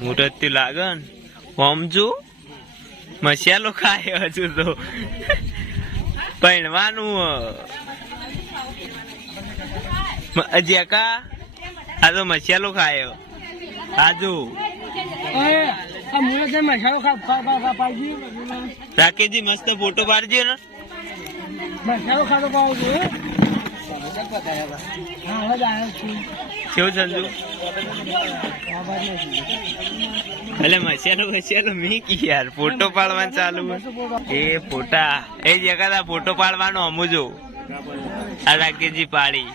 મુહૂર્ત લાગે ને સમજુ મસાલો ખાય હજુ તો પહેણવાનું જેકા આ તો મસાલો ખાયો આજુ રાકેશજી મસ્ત ફોટો પાડજો ને મસાલો ખાતો પાવ જોઈએ કેવું સંજુ એટલે મસાલો મીકી યાર ફોટો પાડવાનું ચાલુ એ ફોટા એ જગા ફોટો પાડવાનો અમુજો આ રાકેશજી પાડી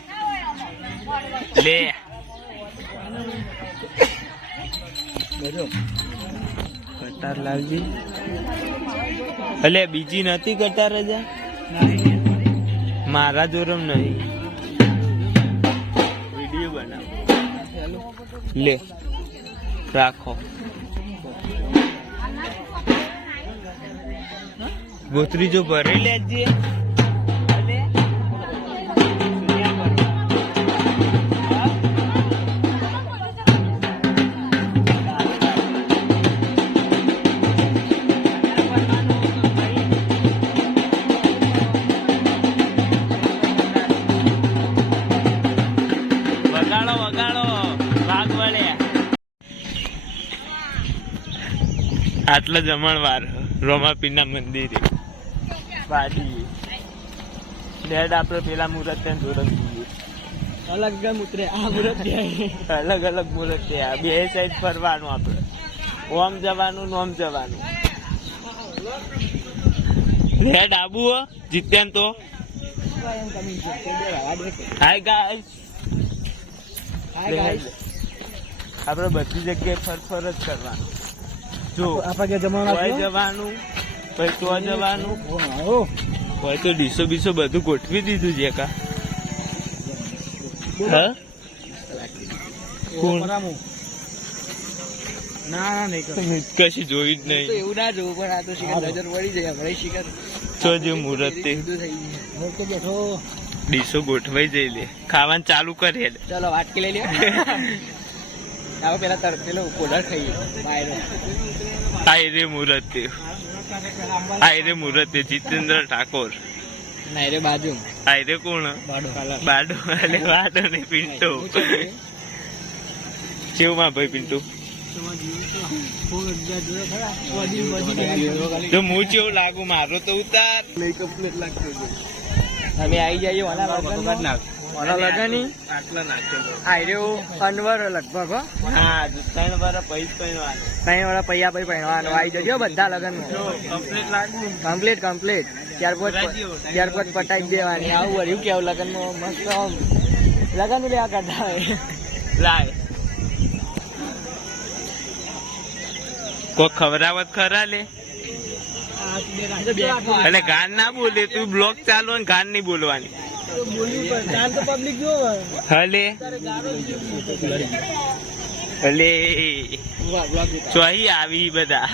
લે કટાર લાવજી એટલે બીજી નથી કટાર રજા મારા જોરમ નહીં વિડીયો બનાવો લે રાખો ગોતરી જો ભરી લેજે આટલા જમણવાર રોમાપીરના મંદિરે પાડી ડેડ આપડે પેલા મુહૂર્ત ત્યાં જોડમ અલગ ઉતરે આ મુહૂર્ત અલગ અલગ મુહૂર્ત ત્યાં બે સાઈડ ફરવાનું આપડે ઓમ જવાનું ઓમ જવાનું રેડ આબુ જીત્યાન તો હાય ગાઈસ આપડે બધી જગ્યાએ ફરફર જ કરવાનું જો આપણે જવાનું પછી તો જવાનું હોય તો ડીસો બીસો બધું ગોઠવી દીધું છે કા કશી જોઈ જ નહીં એવું ના જોવું પણ આ તો શિખર નજર પડી જાય હમણાં શિખર તો જે મુહૂર્ત ડીસો ગોઠવાઈ જઈ લે ખાવાનું ચાલુ કરે ચાલો વાટકી લઈ લે પેલા પેલો કોડર ખાઈએ આયરે મુહૂર્ત જીતેન્દ્ર ઠાકોર નાયરે બાજુ આયરે કોણ બાડો એટલે બાડો ને પિન્ટુ કેવું ભાઈ પિન્ટુ તો હું કેવું લાગુ મારો તો ઉતાર અમે આવી જઈએ અનવર લગભગ હા 3 વાર પૈસા 3 વાર પૈયા પછી પહેરવાનું આવી જજો બધા લગન કમ્પ્લીટ ત્યાર પછી પટાઈ દેવાની આવું વર્યું કેવું લગન માં મસ્ત લગન લેવા કરતા હોય લાય કોઈ ખવડાવત ખરા લે એટલે ગાન ના બોલે તું બ્લોક ચાલુ ને ગાન નહીં બોલવાની હલે હલે ચોહી આવી બધા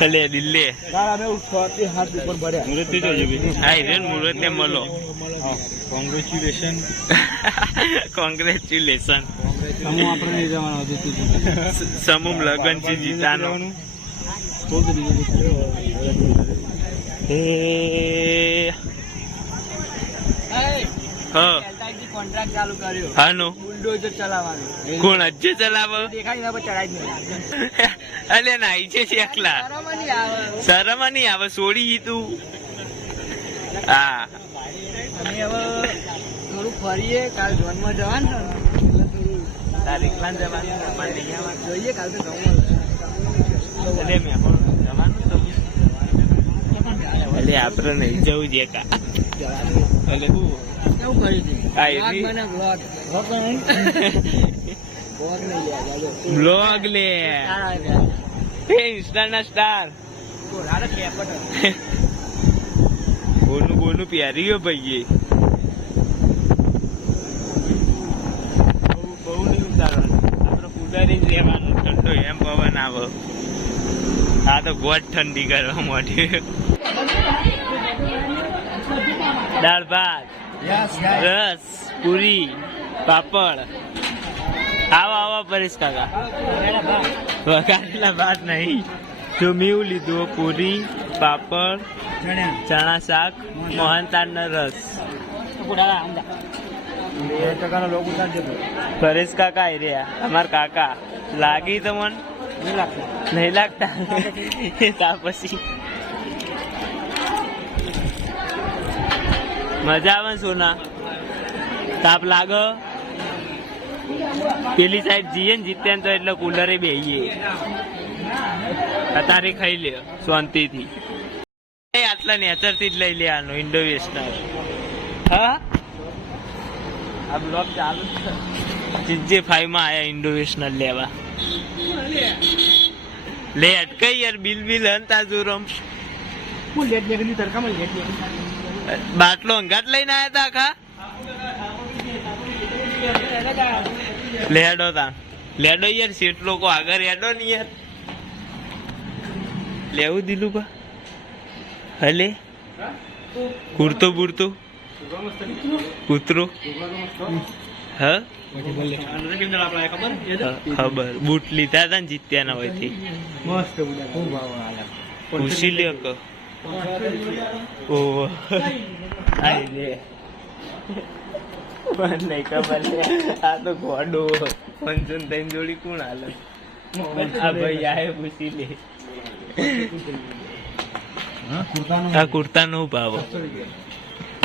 હલે દિલ્હી મુહૂર્ત મળો કોંગ્રેચ્યુલેશન સમૂહ લગન છે જીતાનો કોન્ટ્રાક્ટ ચાલુ કર્યો હાનો બુલડોઝર ચલાવવાનું કોણ અજ્જે ચલાવો દેખાય પર ચડાઈ અલે નાઈ છે એકલા શરમ નહીં આવે છોડી તું હા અમે હવે થોડું ફરીએ કાલ જોનમાં જવાનું તારીખ માં જવાનું જોઈએ કાલ તો એટલે મેં જવાનું તો એટલે આપડે નહીં જવું છે કા એટલે કેવું બ્લોગ લે ઇન્સ્ટા ના સ્ટાર બોનું પ્યારી ગયો ભાઈ બહુ નહીં ઉતારવાનું આપડે ઉતારી જ લેવાનું ઠંડો એમ પવન આવે આ તો ગોટ ઠંડી કરવા મોટી દાળ ભાત રસ પૂરી પાપડ આવો પરેશ કાકા વઘારેલા ભાત નહીં જો મેં લીધું પૂરી પાપડ ચણા શાક મોહનતાળ રસ પરેશ કાકા એ રહ્યા અમાર કાકા લાગી તો મન નહીં લાગતા ત્યાર પછી મજા આવે સોના તાપ લાગે પેલી સાઈડ જઈએ ને જીત્યા તો એટલે કુલરે બેહીએ અત્યારે ખાઈ લે શાંતિથી આટલા નેચર થી જ લઈ લેવાનું ઇન્ડો વેસ્ટર્ન હા આ બ્લોગ ચાલુ જીજે 5 માં આયા ઇન્ડો વેસ્ટર્ન લેવા લે અટકાઈ યાર બિલ હંતા જોરમ બાટલો અંગાત લઈને આયા તા આખા લેડો તા લેડો યાર શેઠ લોકો આગળ લેડો ને યાર લેવું દીધું કા હલે કુર્તો બુરતો કૂતરો હા ખબર બૂટ લીધા હતા ને જીત્યા ના હોય પૂછી લે ઓ નહીં ખબર આ તો ગોડો પંચન તૈન જોડી કોણ હાલે આ ભાઈ આ પૂછી લે આ કુર્તા નો ભાવ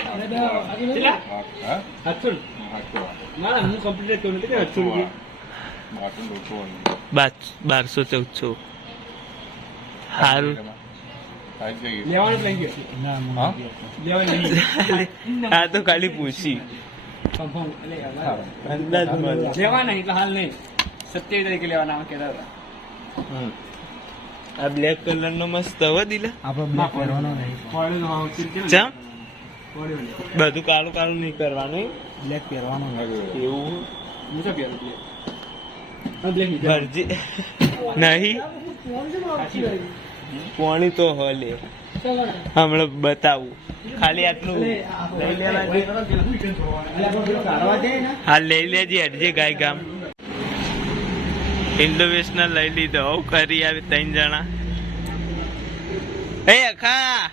1200-1400 સારું આ તો ખાલી પૂછી લેવાના એટલે હાલ નહીં 27 તારીખે લેવાના કહેતા હતા આ બ્લેક કલર નો મસ્ત હવે દિલા ચમ બધું કાળું કાળું નહીં કરવાનું બ્લેક પહેરવાનું એવું બ્લેક ભરજી નહીં પાણી તો હલે હમણાં બતાવું ખાલી આટલું લઈ લેવા હા લઈ લેજે હટજે ગાય ગામ ઇન્ડો વેસ્ટર્ન લઈ લીધો હવ કરી આવી 3 જણા એ અખા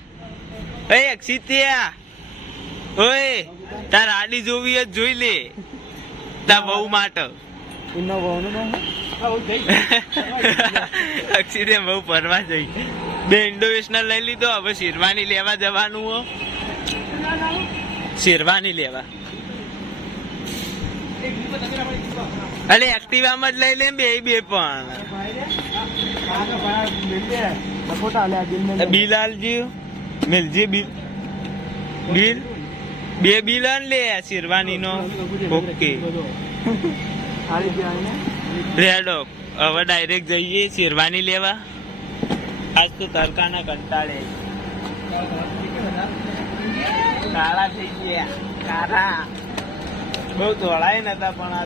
એ અક્ષિત્યા ઓય તાર આડી જોવી જ જોઈ લે તા બહુ માટે અક્ષિત્યા બહુ પરવા જઈ 2 ઇન્ડો વેસ્ટર્ન લઈ લીધો હવે શેરવાની લેવા જવાનું હો શેરવાની લેવા અરે એક્ટિવામાં જ લઈ લે બે પણ બિલ આલજી મેલજી બિલ બિલ આન લે શેરવાની નો ઓકે રેડો હવે ડાયરેક્ટ જઈએ શેરવાની લેવા આજ તો તડકાના કંટાળે કાળા થઈ ગયા કાળા બહુ ધોળાય નતા પણ